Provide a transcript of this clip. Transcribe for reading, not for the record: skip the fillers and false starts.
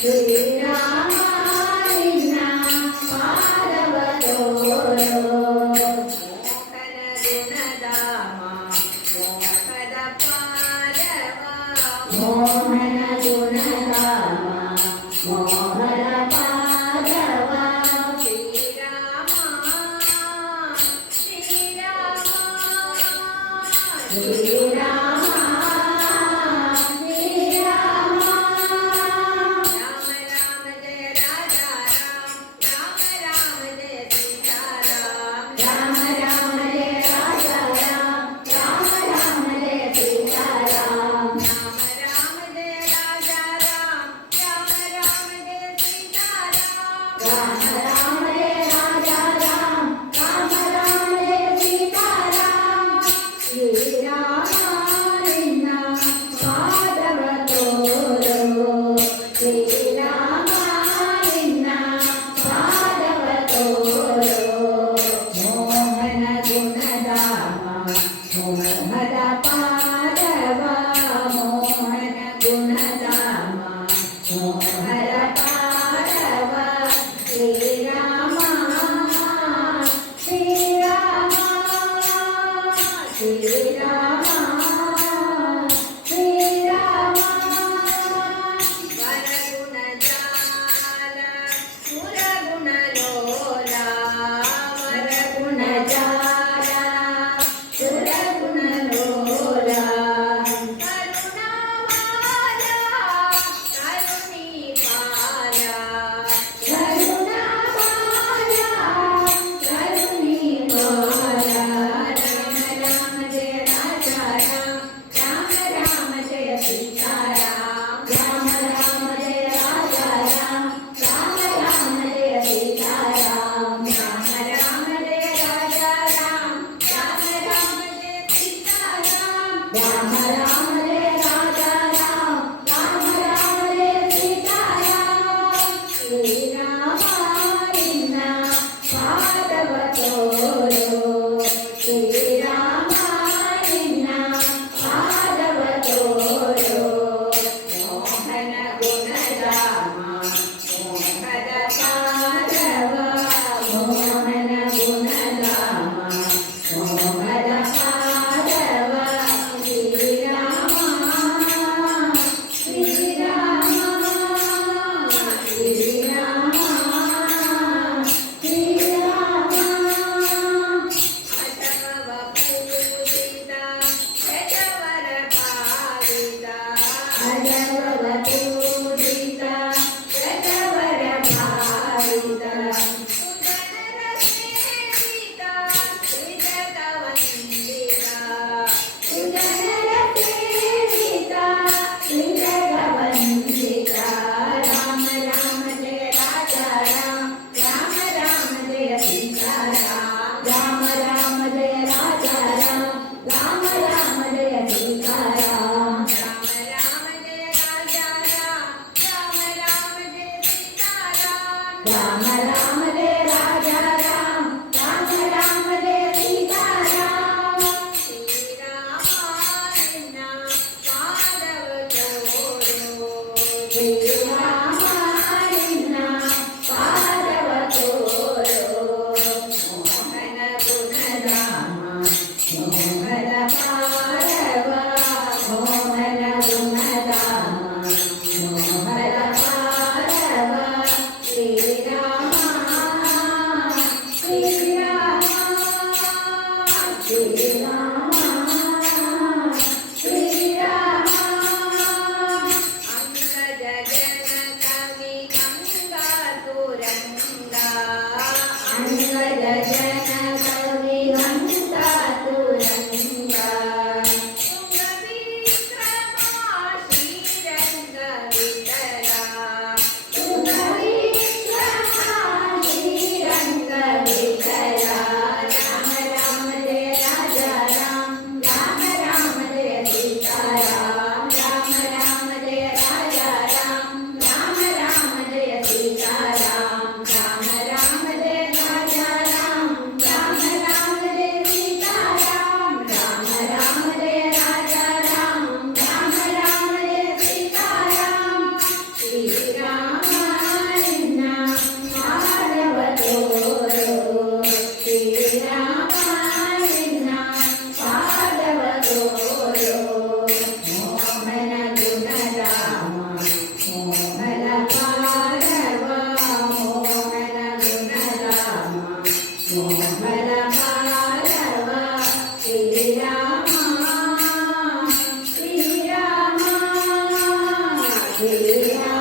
ಶ್ರೀರಾಮ ನಿನ್ನ ಪಾದವ ತೋರೋ ಮೋಹನ ಗುಣಧಾಮ ಮೋಹದ ಪಾದವ ಮೋಹನ ಗುಣಧಾಮ ಮೋಹನ ಪಾದವ ಶ್ರೀರಾಮ ಶ್ರೀರಾಮ ಶ್ರೀರಾಮ ಶ್ರೀರಾಮ ರಾಮ ರಾಮ ಜಯ ರಾಜಾ ರಾಮ ರಾಮ ರಾಮ ಜಯ ಸೀತಾರಾಮ ರಾಮ ರಾಮ ಜಯ ರಾಜಾ ರಾಮ ರಾಮ ಜಯ ಸೀತಾರಾಮ ರಾಮ ರಾಮ ಜಯ ರಾಜಾ ರಾಮ ರಾಮ ಜಯ ಸೀತಾರಾಮ ರಾಮ ರಾಮ ಜಯ ರಾಜಾ ರಾಮ ರಾಮ ಜಯ ಸೀತಾರಾಮ ಶ್ರೀರಾಮ ನಿನ್ನ ಪಾದವ ತೋರೋ ಶ್ರೀರಾಮ ನಿನ್ನ ಪಾದವ ತೋರೋ ಮೋಹನ ಗುಣಧಾಮ ಮೋಹದ ಪಾದವ ಮೋಹನ ಗುಣಧಾಮ ಮೋಹದ ಪಾದವ ಶ್ರೀರಾಮ ಶ್ರೀರಾಮ ಶ್ರೀರಾಮ ಶ್ರೀರಾಮ ವರಗುಣ ಜಾಲ ಸುರಗುಣ ಲೋಲ ವರಗುಣ ಜಾಲ ಸುರಗುಣ ಲೋಲ ಕರುಣಾವಾಲ ಕರುಣೀಪಾಲ ಕರುಣಾವಾಲ ಕರುಣೀಪಾಲ ರಾಮ ರಾಮ ಜಯ ರಾಜಾ ರಾಮ ರಾಮ ಜಯ ಸೀತಾರಾಮ ರಾಮ ರಾಮ ಜಯ ರಾಜಾ ರಾಮ ರಾಮ ಜಯ ಸೀತಾರಾಮ ರಾಮ ರಾಮ ಜಯ ರಾಜಾ ರಾಮ ರಾಮ ಜಯ ಸೀತಾರಾಮ ರಾಮ ರಾಮ ಜಯ ರಾಜಾ ರಾಮ ರಾಮ ಜಯ ಸೀತಾರಾಮ ಶ್ರೀರಾಮ ನಿನ್ನ ಪಾದವ ತೋರೋ ಶ್ರೀರಾಮ ನಿನ್ನ ಪಾದವ ತೋರೋ ಮೋಹನ ಗುಣಧಾಮ ಮೋಹದ ಪಾದವ ಮೋಹನ ಗುಣಧಾಮ ಮೋಹದ ಪಾದವ ಶ್ರೀರಾಮ ಶ್ರೀರಾಮ ಶ್ರೀರಾಮ ಶ್ರೀರಾಮ ಅಟಕವ ಪೂಜಿತ ಯಜವರ ಪಾಲಿತ ಅಜವರ ಪೂಜಿತ ಯಜವರ ಪಾಲಿತ ಸುಜನರ ಸೇವಿತ ತ್ರಿಜಗ ವಂದಿತ ಸುಜನರ ಸೇವಿತ ತ್ರಿಜಗ ವಂದಿತ ರಾಮ ರಾಮ ಜಯ ರಾಜಾ ರಾಮ ರಾಮ ಜಯ ಸೀತಾರಾಮ ರಾಮ ರಾಮ ಜಯ ರಾಜಾ ರಾಮ ರಾಮ ಜಯ ಸೀತಾರಾಮ ರಾಮ ರಾಮ ಜಯ ರಾಜಾ ರಾಮ ರಾಮ ಜಯ ಸೀತಾರಾಮ ರಾಮ ರಾಮ ಜಯ ರಾಜಾ ರಾಮ ರಾಮ ಜಯ ಸೀತಾರಾಮ ಶ್ರೀರಾಮ ನಿನ್ನ ಪಾದವ ತೋರೋ ಶ್ರೀರಾಮ ನಿನ್ನ ಪಾದವ ತೋರೋ ಮೋಹನ ಗುಣಧಾಮ ಮೋಹದ ಪಾದವ ಮೋಹನ ಗುಣಧಾಮ ಮೋಹದ ಪಾದವ ಶ್ರೀರಾಮ ಶ್ರೀರಾಮ